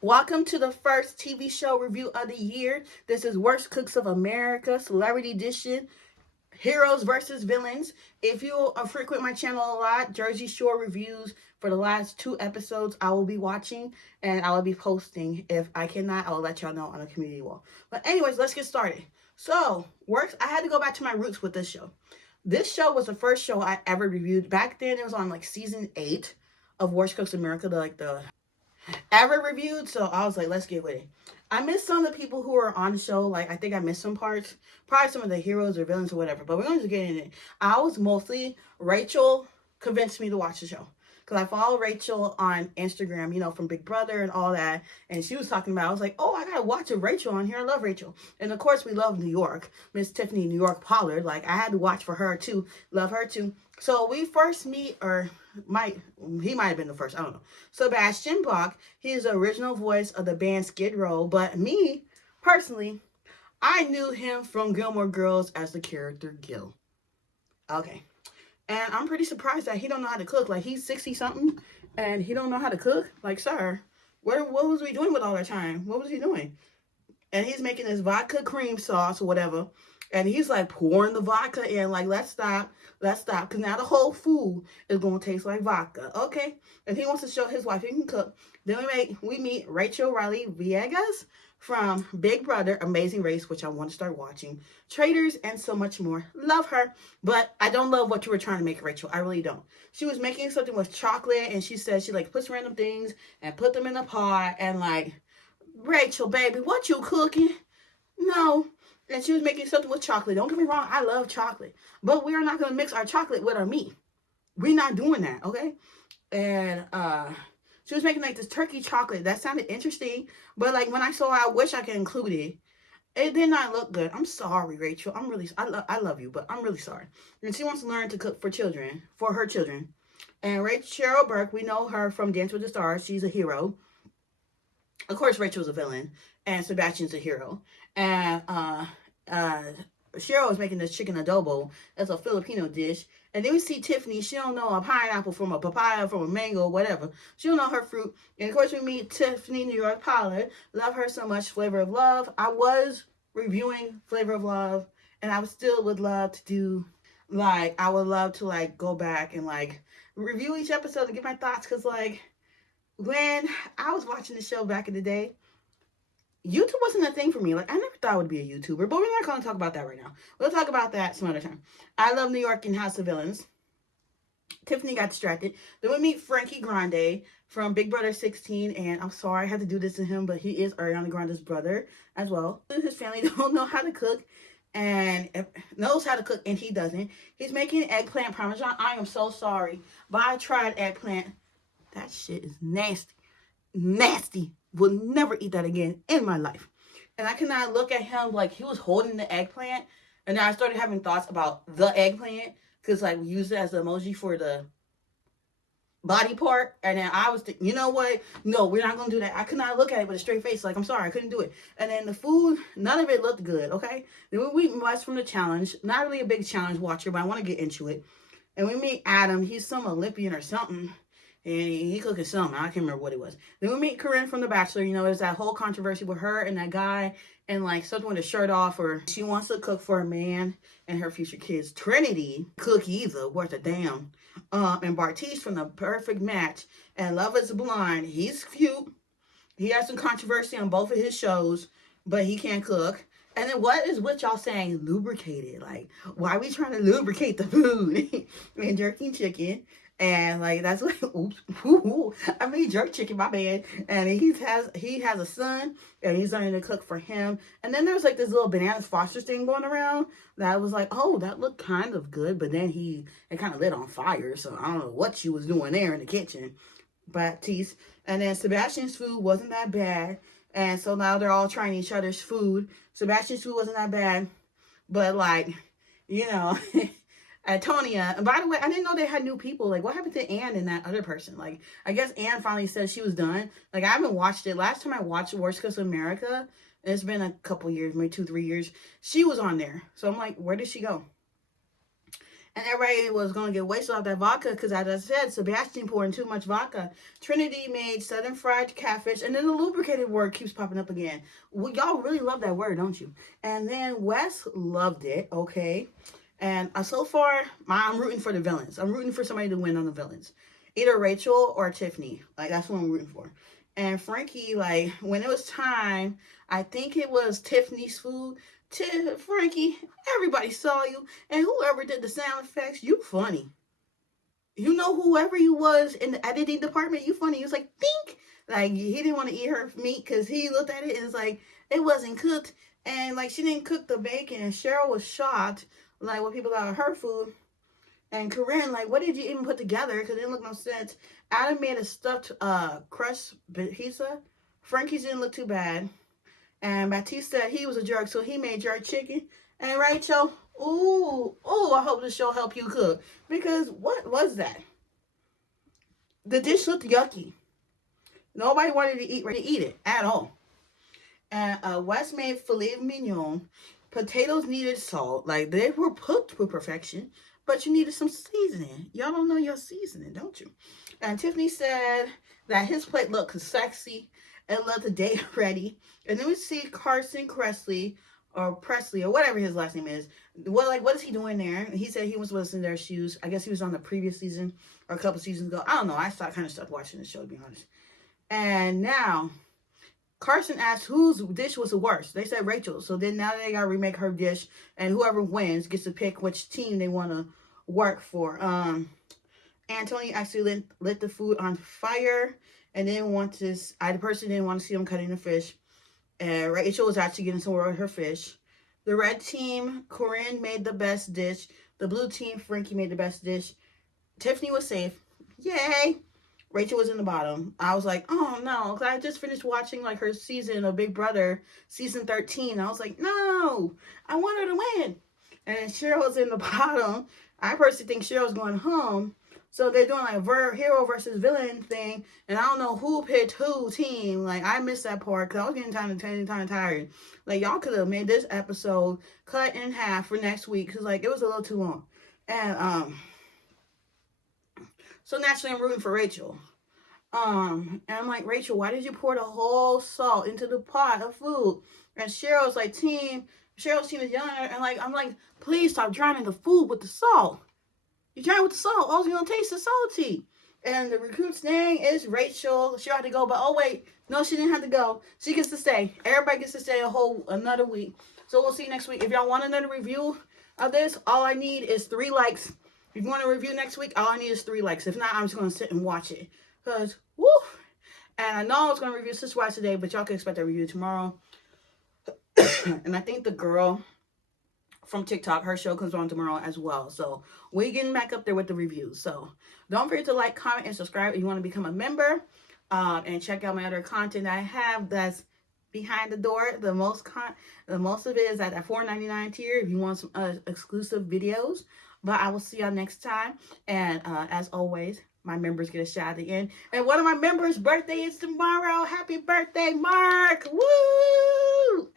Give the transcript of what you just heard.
Welcome to the first TV show review of the year. This is Worst Cooks of America, Celebrity Edition, Heroes versus Villains. If you frequent my channel a lot, Jersey Shore reviews for the last 2 episodes I will be watching and I will be posting. If I cannot, I will let y'all know on the community wall. But anyways, let's get started. So, I had to go back to my roots with this show. This show was the first show I ever reviewed. Back then, it was on like season 8 of Worst Cooks of America, the ever reviewed. So I was like, let's get with it. I missed some of the people who were on the show. Like, I think I missed some parts. Probably some of the heroes or villains or whatever. But we're going to get in it. I was mostly, Rachel convinced me to watch the show. Because I follow Rachel on Instagram, from Big Brother and all that. And she was talking about, I was like, oh, I got to watch a Rachel on here. I love Rachel. And of course, we love New York. Miss Tiffany New York Pollard. Like, I had to watch for her too. Love her too. So we first meet, or he might have been the first, I don't know. Sebastian Bach, he is the original voice of the band Skid Row, but me, personally, I knew him from Gilmore Girls as the character Gil. Okay. And I'm pretty surprised that he don't know how to cook. Like, he's 60-something, and he don't know how to cook. Like, sir, what was we doing with all our time? What was he doing? And he's making this vodka cream sauce or whatever. And he's like pouring the vodka in, like, let's stop. Because now the whole food is going to taste like vodka. Okay. And he wants to show his wife he can cook. Then we meet Rachel Riley Villegas from Big Brother, Amazing Race, which I want to start watching, Traders, and so much more. Love her. But I don't love what you were trying to make, Rachel. I really don't. She was making something with chocolate, and she said she, like, puts random things and put them in a pot. And, like, Rachel, baby, what you cooking? No. And she was making something with chocolate. Don't get me wrong, I love chocolate. But we are not going to mix our chocolate with our meat. We're not doing that, okay? And she was making like this turkey chocolate. That sounded interesting. But like when I saw it, I wish I could include it. It did not look good. I'm sorry, Rachel. I love you, but I'm really sorry. And she wants to learn to cook for her children. And Rachel Burke, we know her from Dance with the Stars. She's a hero. Of course, Rachel's a villain, and Sebastian's a hero. And Cheryl is making this chicken adobo. That's a Filipino dish. And then we see Tiffany. She don't know a pineapple from a papaya, from a mango, whatever. She don't know her fruit. And of course, we meet Tiffany New York Pollard. Love her so much. Flavor of Love. I was reviewing Flavor of Love, and I still would love to do, like, I would love to, like, go back and, like, review each episode and get my thoughts. Because, like, when I was watching the show back in the day, YouTube wasn't a thing for me. Like, I never thought I would be a YouTuber, but we're not going to talk about that right now. We'll talk about that some other time. I love New York and House of Villains. Tiffany got distracted. Then we meet Frankie Grande from Big Brother 16, and I'm sorry I had to do this to him, but he is Ariana Grande's brother as well. His family don't know how to cook, and knows how to cook, and he doesn't. He's making eggplant parmesan. I am so sorry, but I tried eggplant. That shit is nasty. Nasty. Will never eat that again in my life. And I cannot look at him like he was holding the eggplant. And then I started having thoughts about the eggplant. Because, like, we use it as the emoji for the body part. And then I was thinking, you know what? No, we're not going to do that. I could not look at it with a straight face. Like, I'm sorry, I couldn't do it. And then the food, none of it looked good, okay? Then we meet Wes from the challenge. Not really a big challenge watcher, but I want to get into it. And we meet Adam. He's some Olympian or something. And he cooking something. I can't remember what it was. Then we meet Corinne from The Bachelor. There's that whole controversy with her and that guy. And, like, something with a shirt off. Or she wants to cook for a man and her future kids. Trinity, cook either, worth a damn. And Bartiz from The Perfect Match. And Love is Blind. He's cute. He has some controversy on both of his shows. But he can't cook. And then what is what y'all saying lubricated? Like, why are we trying to lubricate the food? And jerky chicken. And, like, that's like, I mean, jerk chicken, my bad. And he has a son, and he's learning to cook for him. And then there's, like, this little Bananas Foster's thing going around that was like, oh, that looked kind of good. But then it kind of lit on fire. So I don't know what she was doing there in the kitchen. Baptiste. And then Sebastian's food wasn't that bad. And so now they're all trying each other's food. Sebastian's food wasn't that bad. But, like, Tonya. And by the way, I didn't know they had new people. Like, what happened to Anne and that other person? Like, I guess Anne finally said she was done. Like, I haven't watched it. Last time I watched Worst Cooks of America, it's been a couple years, maybe 2-3 years. She was on there. So I'm like, where did she go? And everybody was going to get wasted off that vodka because, as I said, Sebastian poured in too much vodka. Trinity made southern fried catfish, and then the lubricated word keeps popping up again. Well, y'all really love that word, don't you? And then Wes loved it, okay? And so far, I'm rooting for the villains. I'm rooting for somebody to win on the villains. Either Rachel or Tiffany. Like, that's what I'm rooting for. And Frankie, like, when it was time, I think it was Tiffany's food. Frankie, everybody saw you. And whoever did the sound effects, you funny. You know, whoever you was in the editing department, you funny. He was like, think. Like, he didn't want to eat her meat because he looked at it and it's like, it wasn't cooked. And, like, she didn't cook the bacon. And Cheryl was shocked, like, when people got her food. And Corinne, like, what did you even put together? Because it didn't look no sense. Adam made a stuffed crust pizza. Frankie's didn't look too bad. And Batista, he was a jerk, so he made jerk chicken. And Rachel, ooh, I hope this show help you cook. Because what was that? The dish looked yucky. Nobody wanted to eat it at all. And Wes made filet mignon. Potatoes needed salt. Like, they were cooked with perfection. But you needed some seasoning. Y'all don't know your seasoning, don't you? And Tiffany said that his plate looked sexy and looked the day ready. And then we see Carson Presley or whatever his last name is. Well, like, what is he doing there? He said he was in their shoes. I guess he was on the previous season or a couple seasons ago. I don't know. I kind of stopped watching the show, to be honest. And now Carson asked whose dish was the worst. They said Rachel's. So then now they got to remake her dish. And whoever wins gets to pick which team they want to work for. Anthony actually lit the food on fire and didn't want to. The person didn't want to see him cutting the fish. And Rachel was actually getting somewhere with her fish. The red team, Corinne made the best dish. The blue team, Frankie made the best dish. Tiffany was safe. Yay! Rachel was in the bottom. I was like, oh no, because I just finished watching like her season of Big Brother, season 13. I was like, no, I want her to win. And Cheryl's in the bottom. I personally think Cheryl's going home. So they're doing like a hero versus villain thing. And I don't know who picked who team. Like, I missed that part because I was getting kind of tired. Like, y'all could have made this episode cut in half for next week. Because, like, it was a little too long. And, so naturally I'm rooting for Rachel. And I'm like, Rachel, why did you pour the whole salt into the pot of food? And Cheryl's like, Cheryl's team is yelling at her. And, like, I'm like, please stop drowning the food with the salt. You try with the salt. All you're going to taste is salty. And the recruit's name is Rachel. She had to go, but oh, wait. No, she didn't have to go. She gets to stay. Everybody gets to stay another week. So we'll see you next week. If y'all want another review of this, all I need is 3 likes. If you want a review next week, all I need is 3 likes. If not, I'm just going to sit and watch it. Because, woo. And I know I was going to review Sister Wives today, but y'all can expect a review tomorrow. And I think the girl from TikTok, her show comes on tomorrow as well. So we're getting back up there with the reviews. So don't forget to like, comment, and subscribe if you want to become a member. And check out my other content I have that's behind the door. The most of it is at that $4.99 tier if you want some exclusive videos. But I will see y'all next time. And as always, my members get a shout at the end. And one of my members' birthday is tomorrow. Happy birthday, Mark! Woo!